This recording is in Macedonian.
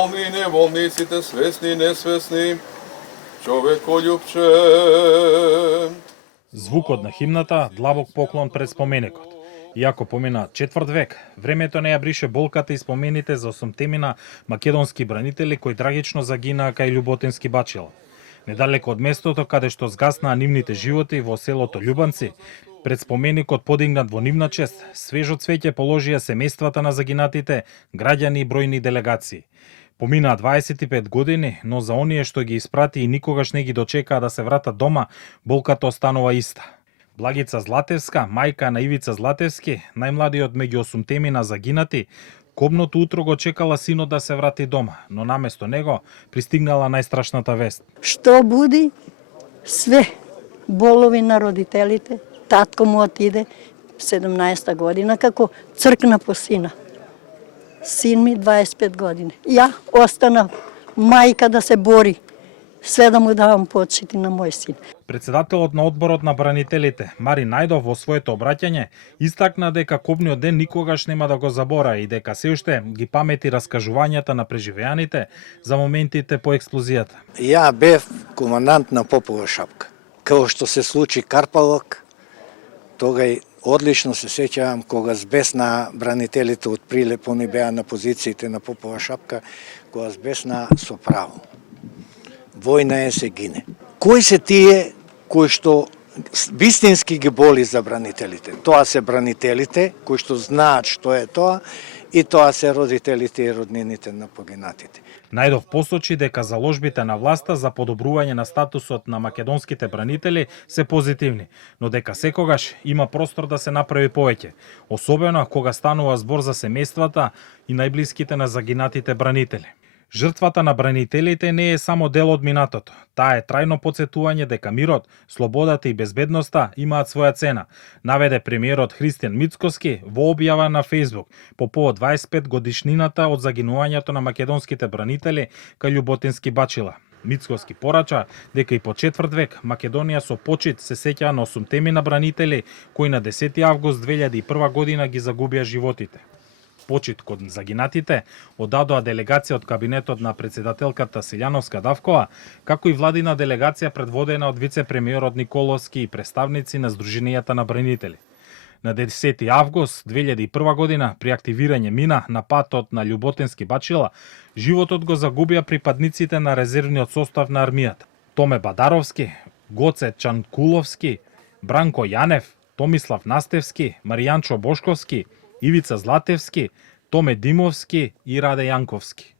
волни и неволниците, свесни и несвесни, човекољупче. Звукот на химната, длабок поклон пред споменикот. Иако помина четврт век, времето не ја брише болката и спомените за 8 македонски бранители кои трагично загинаа кај Љуботински бачила. Недалеко од местото каде што згаснаа нивните животи во селото Љубанци, пред споменикот подигнат во нивна чест, свежо цвеќе положија семејствата на загинатите, граѓани и бројни делегации. Поминаа 25 години, но за оние што ги испрати и никогаш не ги дочекаа да се вратат дома, болката останува иста. Благица Златевска, мајка на Ивица Златевски, најмладиот меѓу 8 загинати, кобното утро го чекала синот да се врати дома, но наместо него пристигнала најстрашната вест. Што буди? Све болови на родителите. Татко му отиде 17 година како цркна по сина. Син ми 25 години. Ја остана мајка да се бори. Све да му давам почити на мој син. Председателот на одборот на бранителите, Мари Најдов, во своето обраќање, истакна дека кобниот ден никогаш нема да го забора и дека се уште ги памети раскажувањата на преживеаните за моментите по експлозијата. Ја бев командант на Попова шапка. Као што се случи Карпалок, тогај одлично се сеќавам кога збесна бранителите од Прилеп, они беа на позициите на Попова шапка, кога збесна со право. Војна е, се гине. Кои се тие кои што вистински ги боли за бранителите? Тоа се бранителите кои што знаат што е тоа и тоа се родителите и роднините на погинатите. Најдов посочи дека заложбите на власта за подобрување на статусот на македонските бранители се позитивни, но дека секогаш има простор да се направи повеќе, особено кога станува збор за семејствата и најблиските на загинатите бранители. Жртвата на бранителите не е само дел од минатото. Таа е трајно потсетување дека мирот, слободата и безбедноста имаат своја цена, наведе премиерот Христијан Мицкоски во објава на Facebook по повод 25 годишнината од загинувањето на македонските бранители кај Љуботински бачила. Мицкоски порача дека и по четврт век Македонија со почит се сеќа на 8 бранители кои на 10 август 2001 година ги загубија животите. Почит кон загинатите одадоа делегација од кабинетот на председателката Силјановска Давкова, како и владина делегација предводена од вице-премиерот Николовски и представници на Сдруженијата на бранители. На 10 август 2001 година, при активирање мина на патот на Љуботински бачила, животот го загубија припадниците на резервниот состав на армијата. Томе Бадаровски, Гоце Чанкуловски, Бранко Јанев, Томислав Настевски, Маријанчо Бошковски, Ивица Златевски, Томе Димовски и Раде Јанковски.